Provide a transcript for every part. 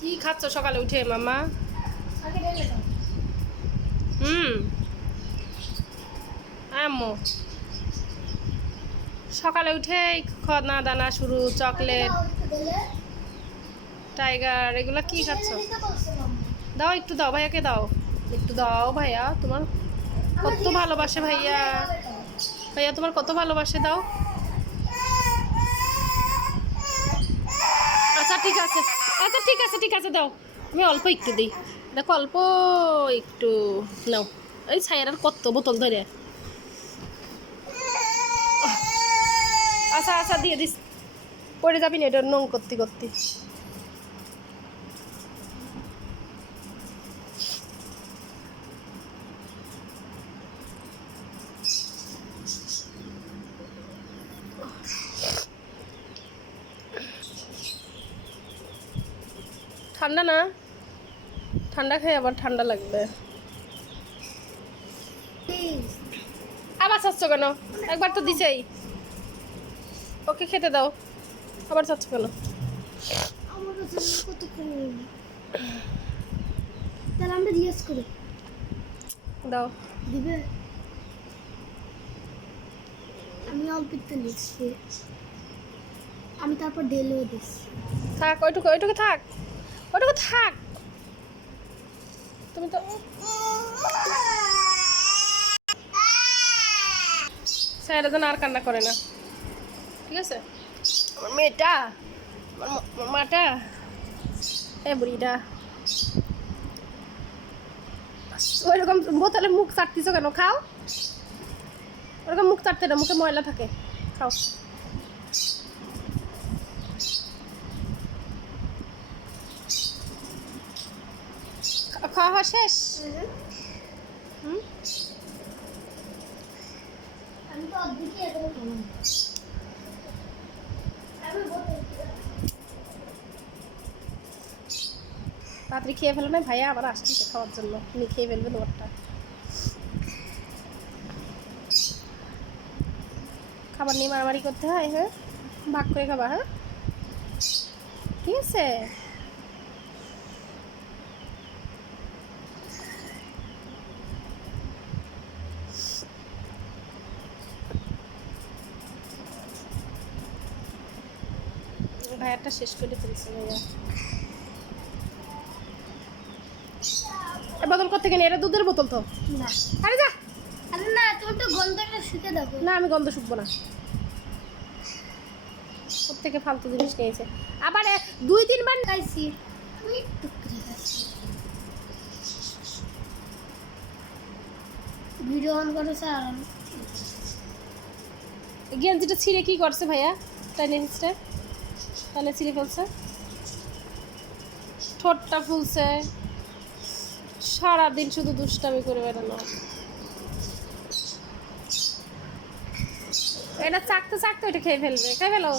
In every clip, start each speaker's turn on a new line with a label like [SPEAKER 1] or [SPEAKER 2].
[SPEAKER 1] কি খাচ্ছ সকালে উঠে মামা হুম। আম্মু। সকালে উঠে খদনা দানা শুরু চকলেট। টাইগার এগুলা কি খাচ্ছ?
[SPEAKER 2] বলছে মাম্মা।
[SPEAKER 1] দাও একটু দাও ভাইয়াকে দাও। একটু দাও ভাইয়া তোমার কত ভালোবাসে ভাইয়া। ভাইয়া তোমার কত ভালোবাসে দাও। আচ্ছা ঠিক আছে। আচ্ছা ঠিক আছে ঠিক আছে, দাও। আমি অল্প একটু দিই। দেখো, অল্প একটু নাও। এই আর কত বোতল ধরে। আচ্ছা আচ্ছা দিয়ে দিস। পড়ে যাবি না, এটা নং করতে করতে। ঠান্ডা না? ঠান্ডা খেয়ে আবার ঠান্ডা লাগবে। আবার চাচ্ছ কেন? একবার তো দিছেই। ওকে খেতে দাও। আবার চাচ্ছ কেন?
[SPEAKER 2] তাহলে আমরা জিজ্ঞেস করি
[SPEAKER 1] দাও।
[SPEAKER 2] দিবে আমি অল্প একটু লিখছি আমি তারপর ডেলেও দিচ্ছি।
[SPEAKER 1] থাক ওইটুকু ওইটুকু থাক। ওইটুকু থাক। তুমি তো স্যারের জন্য আর কান্না করে না। ঠিক আছে? আমার মেয়েটা, আমার মাটা। এ বুড়িটা। ওইরকম বোতলে মুখ চাটতিছো কেন? খাও। ওরকম মুখ চাটতে না মুখে ময়লা থাকে। খাও। খাওয়া হওয়া শেষ তাড়াতাড়ি খেয়ে ফেলো না ভাইয়া আবার আসছে খাওয়ার জন্য। তুমি খেয়ে ফেলবে তোমারটা খাবার নিয়ে মারামারি করতে হয় হ্যাঁ? ভাগ করে খাবা হ্যাঁ? ঠিক আছে ভাইয়ারটা শেষ করে ফেলছে ভাইয়া। বোতল কোথেকে নিয়ে এটা দুধের বোতল তো।
[SPEAKER 2] না।
[SPEAKER 1] আরে যা।
[SPEAKER 2] আরে না তুমি তো গন্ধটা শুকে দেখো
[SPEAKER 1] না আমি গন্ধ শুকবো না। থেকে ফালতু জিনিস নিয়েছে। আবার দুই তিনবার
[SPEAKER 2] খাইছি। আমি একটু করে খাইছি ভিডিও অন করে স্যার।
[SPEAKER 1] গেঞ্জিটা ছিঁড়ে কি করছে ভাইয়া? টাইনে হিসটা টাইনে চিলি ফেলছে? ঠোঁটটা ফুলছে। সারাদিন শুধু দুষ্টামি করে বেড়ানো। এটা চাকতে চাকতে ওইটা খেয়ে ফেলবে। খেয়ে ফেলো।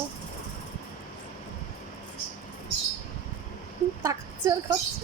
[SPEAKER 1] তাকাচ্ছে আর খাচ্ছে